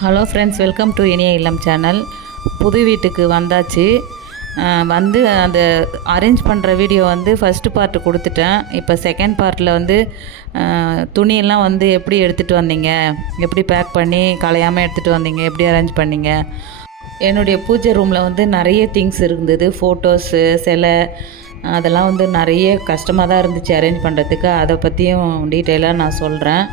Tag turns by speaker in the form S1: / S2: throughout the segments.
S1: Hello friends welcome to இனிய இல்லம் channel. புது வீட்டுக்கு வந்தாச்சு. வந்து அந்த அரேஞ்ச் பண்ணுற வீடியோ வந்து ஃபஸ்ட்டு பார்ட் கொடுத்துட்டேன். இப்போ செகண்ட் பார்ட்டில் வந்து துணியெல்லாம் வந்து எப்படி எடுத்துகிட்டு வந்தீங்க? எப்படி பேக் பண்ணி கலையாமல் எடுத்துகிட்டு வந்தீங்க? எப்படி அரேஞ்ச் பண்ணீங்க? என்னுடைய பூஜை ரூமில் வந்து நிறைய திங்ஸ் இருந்தது. ஃபோட்டோஸு சிலை அதெல்லாம் வந்து நிறைய கஷ்டமாக தான் இருந்துச்சு அரேஞ்ச் பண்ணுறதுக்கு அதை பற்றியும் டீட்டெயிலாக நான் சொல்கிறேன்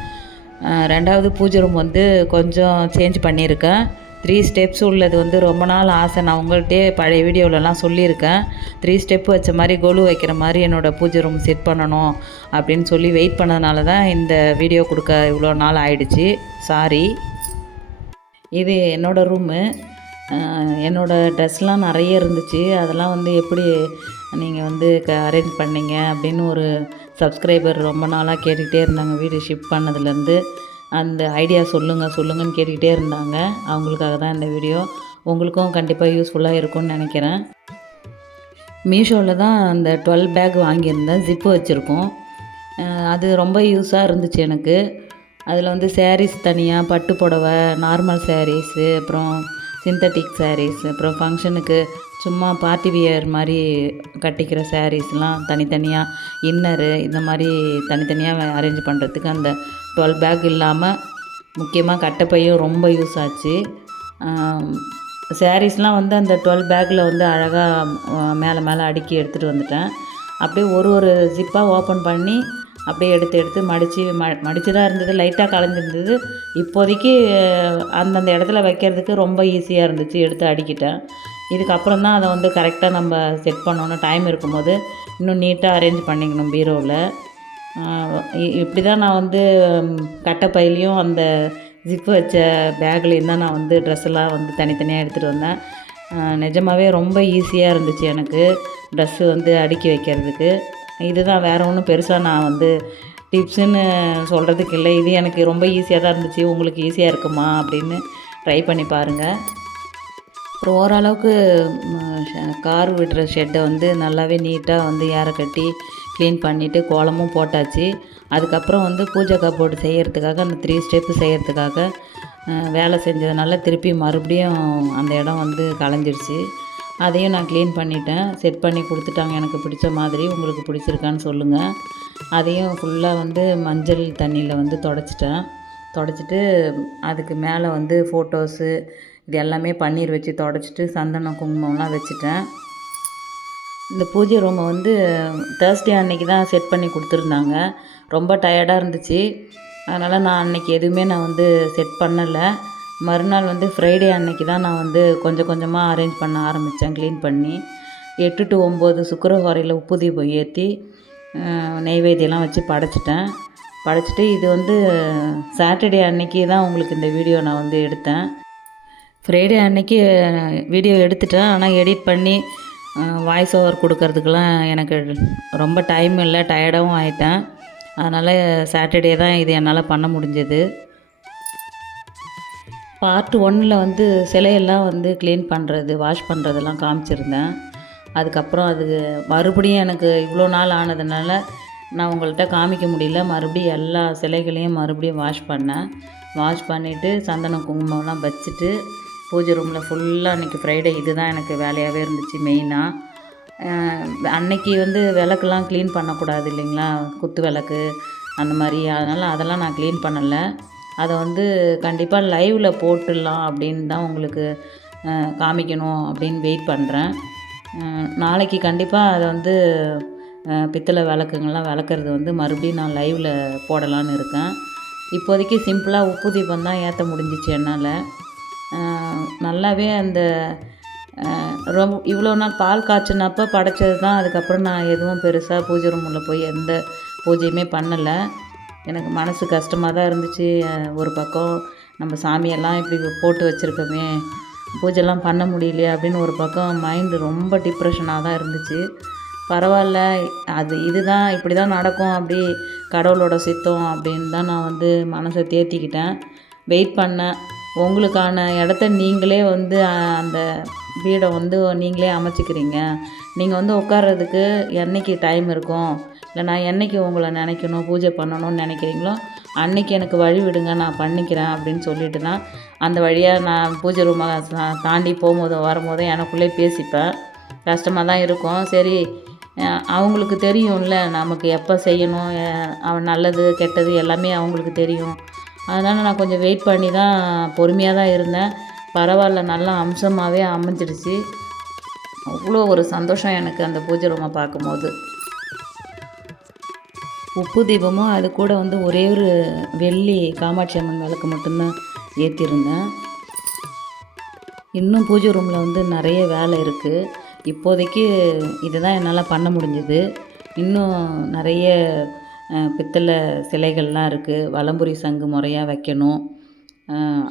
S1: ரெண்டாவது பூஜை ரூம் வந்து கொஞ்சம் சேஞ்ச் பண்ணியிருக்கேன். த்ரீ ஸ்டெப்ஸ் உள்ளது வந்து ரொம்ப நாள் ஆசை. நான் உங்கள்கிட்டே பழைய வீடியோவிலலாம் சொல்லியிருக்கேன். த்ரீ ஸ்டெப் வச்ச மாதிரி கொலு வைக்கிற மாதிரி என்னோடய பூஜை ரூம் செட் பண்ணணும் அப்படின்னு சொல்லி வெயிட் பண்ணதுனால தான் இந்த வீடியோ கொடுக்க இவ்வளோ நாள் ஆயிடுச்சு. சாரி இது என்னோடய ரூமு என்னோடய ட்ரெஸ்லாம் நிறைய இருந்துச்சு. அதெல்லாம் வந்து எப்படி நீங்கள் வந்து க அரேஞ்ச் பண்ணீங்க அப்படின்னு ஒரு சப்ஸ்கிரைபர் ரொம்ப நாளாக கேட்டுக்கிட்டே இருந்தாங்க. வீடு ஷிஃப்ட் பண்ணதுலேருந்து அந்த ஐடியா சொல்லுங்கள் சொல்லுங்கன்னு கேட்டுக்கிட்டே இருந்தாங்க. அவங்களுக்காக தான் இந்த வீடியோ உங்களுக்கும் கண்டிப்பாக யூஸ்ஃபுல்லாக இருக்கும்னு நினைக்கிறேன். மீஷோவில் தான் அந்த டுவெல் பேக் வாங்கியிருந்தேன். ஜிப்பு வச்சுருக்கோம். அது ரொம்ப யூஸாக இருந்துச்சு எனக்கு. அதில் வந்து சாரீஸ் தனியாக பட்டு புடவை நார்மல் சாரீஸு அப்புறம் சிந்தட்டிக் சாரீஸ் அப்புறம் ஃபங்க்ஷனுக்கு சும்மா பார்ட்டி வியர் மாதிரி கட்டிக்கிற சாரீஸ்லாம் தனித்தனியாக இன்னரு இந்த மாதிரி தனித்தனியாக அரேஞ்ச் பண்ணுறதுக்கு அந்த டுவெல் பேக் இல்லாமல் முக்கியமாக கட்டப்பையும் ரொம்ப யூஸ் ஆச்சு. சாரீஸ்லாம் வந்து அந்த டுவெல் பேக்கில் வந்து அழகாக மேலே மேலே அடுக்கி எடுத்துகிட்டு வந்துட்டேன். அப்படியே ஒரு ஒரு ஜிப்பாக ஓப்பன் பண்ணி அப்படியே எடுத்து எடுத்து மடித்து ம மடித்து தான் இருந்தது லைட்டாக கலந்துருந்தது இப்போதைக்கு அந்தந்த இடத்துல வைக்கிறதுக்கு ரொம்ப ஈஸியாக இருந்துச்சு எடுத்து அடிக்கிட்டேன். இதுக்கப்புறம் தான் அதை வந்து கரெக்டாக நம்ம செட் பண்ணணும் டைம் இருக்கும்போது இன்னும் நீட்டாக அரேஞ்ச் பண்ணிக்கணும் பீரோவில். இப்படி தான் நான் வந்து ம், கட்டைப்பையிலையும் அந்த ஜிப்பு வச்ச பேக்லேயும் தான் நான் வந்து ட்ரெஸ்ஸெல்லாம் வந்து தனித்தனியாக எடுத்துகிட்டு வந்தேன். நிஜமாகவே ரொம்ப ஈஸியாக இருந்துச்சு எனக்கு ட்ரெஸ்ஸு வந்து அடுக்கி வைக்கிறதுக்கு. இதுதான் வேறு ஒன்றும் பெருசாக நான் வந்து டிப்ஸுன்னு சொல்கிறதுக்கு இல்லை. இது எனக்கு ரொம்ப ஈஸியாக தான் இருந்துச்சு. உங்களுக்கு ஈஸியாக இருக்குமா அப்படின்னு ட்ரை பண்ணி பாருங்கள் அப்புறம் ஓரளவுக்கு கார் விடுற ஷெட்டை வந்து நல்லாவே நீட்டாக வந்து ஏற கட்டி க்ளீன் பண்ணிவிட்டு கோலமும் போட்டாச்சு. அதுக்கப்புறம் வந்து பூஜை கப்போர்டு செய்கிறதுக்காக அந்த த்ரீ ஸ்டெப்பு செய்கிறதுக்காக வேலை செஞ்சதுனால திருப்பி மறுபடியும் அந்த இடம் வந்து கலைஞ்சிடுச்சு அதையும் நான் க்ளீன் பண்ணிட்டேன். செட் பண்ணி கொடுத்துட்டாங்க. எனக்கு பிடிச்ச மாதிரி உங்களுக்கு பிடிச்சிருக்கான்னு சொல்லுங்கள் அதையும் ஃபுல்லாக வந்து மஞ்சள் தண்ணியில் வந்து தொடச்சிட்டேன். தொடச்சிட்டு அதுக்கு மேலே வந்து ஃபோட்டோஸு இது எல்லாமே பன்னீர் வச்சு தொடச்சிட்டு சந்தனம் குங்குமம்லாம் வச்சுட்டேன். இந்த பூஜை ரூமை வந்து தேர்ஸ்டே அன்னைக்கு தான் செட் பண்ணி கொடுத்துருந்தாங்க. ரொம்ப டயர்டாக இருந்துச்சு. அதனால் நான் அன்னைக்கு எதுவுமே நான் வந்து செட் பண்ணலை. மறுநாள் வந்து ஃப்ரைடே அன்னைக்கு தான் நான் வந்து கொஞ்சம் கொஞ்சமாக அரேஞ்ச் பண்ண ஆரம்பித்தேன் க்ளீன் பண்ணி. எட்டு டு ஒம்பது சுக்கரவாரையில் உப்பு தீபம் ஏற்றி நெய்வேத்தியெல்லாம் வச்சு படைச்சிட்டேன். படைச்சிட்டு இது வந்து சாட்டர்டே அன்னைக்கு தான் உங்களுக்கு இந்த வீடியோ நான் வந்து எடுத்தேன். ஃப்ரைடே அன்னைக்கு வீடியோ எடுத்துட்டேன். ஆனால் எடிட் பண்ணி வாய்ஸ் ஓவர் கொடுக்கறதுக்கெலாம் எனக்கு ரொம்ப டைம் இல்லை டயர்டாகவும் ஆயிட்டேன். அதனால் சாட்டர்டே தான் இது என்னால் பண்ண முடிஞ்சது. பார்ட் ஒன்னில் வந்து சிலையெல்லாம் வந்து க்ளீன் பண்ணுறது வாஷ் பண்ணுறதெல்லாம் காமிச்சிருந்தேன். அதுக்கப்புறம் அது மறுபடியும் எனக்கு இவ்வளோ நாள் ஆனதுனால நான் உங்கள்கிட்ட காமிக்க முடியல. மறுபடியும் எல்லா சிலைகளையும் மறுபடியும் வாஷ் பண்ணேன். வாஷ் பண்ணிவிட்டு சந்தனம் குங்குமம்லாம் வச்சுட்டு பூஜை ரூமில் ஃபுல்லாக அன்றைக்கி ஃப்ரைடே இதுதான் எனக்கு வேலையாகவே இருந்துச்சு மெயினாக அன்னைக்கு வந்து விளக்குலாம் க்ளீன் பண்ணக்கூடாது இல்லைங்களா? குத்து விளக்கு அந்த மாதிரி. அதனால் அதெல்லாம் நான் க்ளீன் பண்ணலை. அதை வந்து கண்டிப்பாக லைவில் போட்டுடலாம் அப்படின்னு தான் உங்களுக்கு காமிக்கணும் அப்படின்னு வெயிட் பண்ணுறேன் நாளைக்கு கண்டிப்பாக அதை வந்து பித்தளை விளக்குங்கள்லாம் விளக்குறது வந்து மறுபடியும் நான் லைவில் போடலான்னு இருக்கேன். இப்போதைக்கு சிம்பிளாக உப்பு தீபம் தான் ஏற்ற முடிஞ்சிச்சு என்னால். நல்லாவே அந்த ரொம்ப இவ்வளோ நாள் பால் காய்ச்சினப்போ படைச்சது தான் அதுக்கப்புறம் நான் எதுவும் பெருசாக பூஜை ரூமில் போய் எந்த பூஜையுமே பண்ணலை. எனக்கு மனசு கஷ்டமாக தான் இருந்துச்சு ஒரு பக்கம் நம்ம சாமியெல்லாம் இப்படி போட்டு வச்சுருக்கோமே பூஜைலாம் பண்ண முடியலையே அப்படின்னு ஒரு பக்கம் மைண்டு ரொம்ப டிப்ரெஷனாக தான் இருந்துச்சு. பரவாயில்ல அது இதுதான் இப்படி தான் நடக்கும் அப்படி கடவுளோட சித்தம் அப்படின்னு தான் நான் வந்து மனசை தேத்திக்கிட்டேன். வெயிட் பண்ணேன். உங்களுக்கான இடத்த நீங்களே வந்து அந்த வீடை வந்து நீங்களே அமைச்சிக்கிறீங்க. நீங்கள் வந்து உட்கார்றதுக்கு என்னைக்கு டைம் இருக்கும்? இல்லை நான் என்றைக்கு உங்களை நினைக்கணும் பூஜை பண்ணணும்னு நினைக்கிறீங்களோ அன்றைக்கி எனக்கு வழி விடுங்க நான் பண்ணிக்கிறேன் அப்படின்னு சொல்லிட்டு தான் அந்த வழியாக நான் பூஜை ரூமை தாண்டி போகும்போதும் வரும்போது எனக்குள்ளே பேசிப்பேன். கஷ்டமாக தான் இருக்கும். சரி அவங்களுக்கு தெரியும்ல நமக்கு எப்போ செய்யணும் அவன் நல்லது கெட்டது எல்லாமே அவங்களுக்கு தெரியும். அதனால் நான் கொஞ்சம் வெயிட் பண்ணி தான் பொறுமையாக தான் இருந்தேன். பரவாயில்ல நல்லா அம்சமாகவே அமைஞ்சிடுச்சு அவ்வளோ ஒரு சந்தோஷம் எனக்கு அந்த பூஜை ரூமை பார்க்கும்போது. உப்பு தீபமும் அது கூட வந்து ஒரே ஒரு வெள்ளி காமாட்சி அம்மன் விளக்கு மட்டும்தான் ஏற்றிருந்தேன் இன்னும் பூஜை ரூமில் வந்து நிறைய வேலை இருக்குது இப்போதைக்கு இதுதான் என்னால் பண்ண முடிஞ்சது. இன்னும் நிறைய பித்தளை சிலைகள்லாம் இருக்குது வலம்புரி சங்கு முறையாக வைக்கணும்.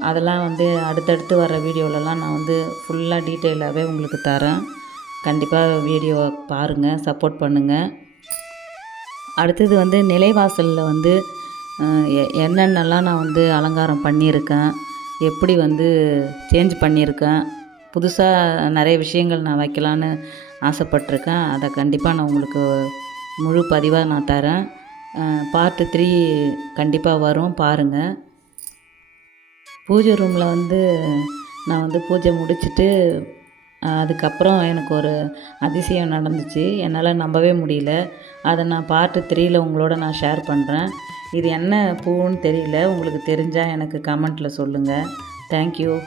S1: அதெல்லாம் வந்து அடுத்தடுத்து வர வீடியோலலாம் நான் வந்து ஃபுல்லாக டீட்டெயிலாகவே உங்களுக்கு தரேன். கண்டிப்பாக வீடியோவை பாருங்கள் சப்போர்ட் பண்ணுங்கள் அடுத்தது வந்து நிலைவாசலில் வந்து எ- என்னென்னலாம் நான் வந்து அலங்காரம் பண்ணியிருக்கேன் எப்படி வந்து சேஞ்ச் பண்ணியிருக்கேன் புதுசாக நிறைய விஷயங்கள் நான் வைக்கலான்னு ஆசைப்பட்டிருக்கேன். அதை கண்டிப்பாக நான் உங்களுக்கு முழு பதிவாக நான் தரேன். பார்ட்டு த்ரீ கண்டிப்பாக வரும் பாருங்கள் பூஜை ரூமில் வந்து நான் வந்து பூஜை முடிச்சிட்டு அதுக்கப்புறம் எனக்கு ஒரு அதிசயம் நடந்துச்சு. என்னால் நம்பவே முடியல. அதை நான் பார்ட்டு த்ரீயில் உங்களோட நான் ஷேர் பண்ணுறேன் இது என்ன பூன்னு தெரியல. உங்களுக்கு தெரிஞ்சால் எனக்கு கமெண்ட்டில் சொல்லுங்கள் தேங்க்யூ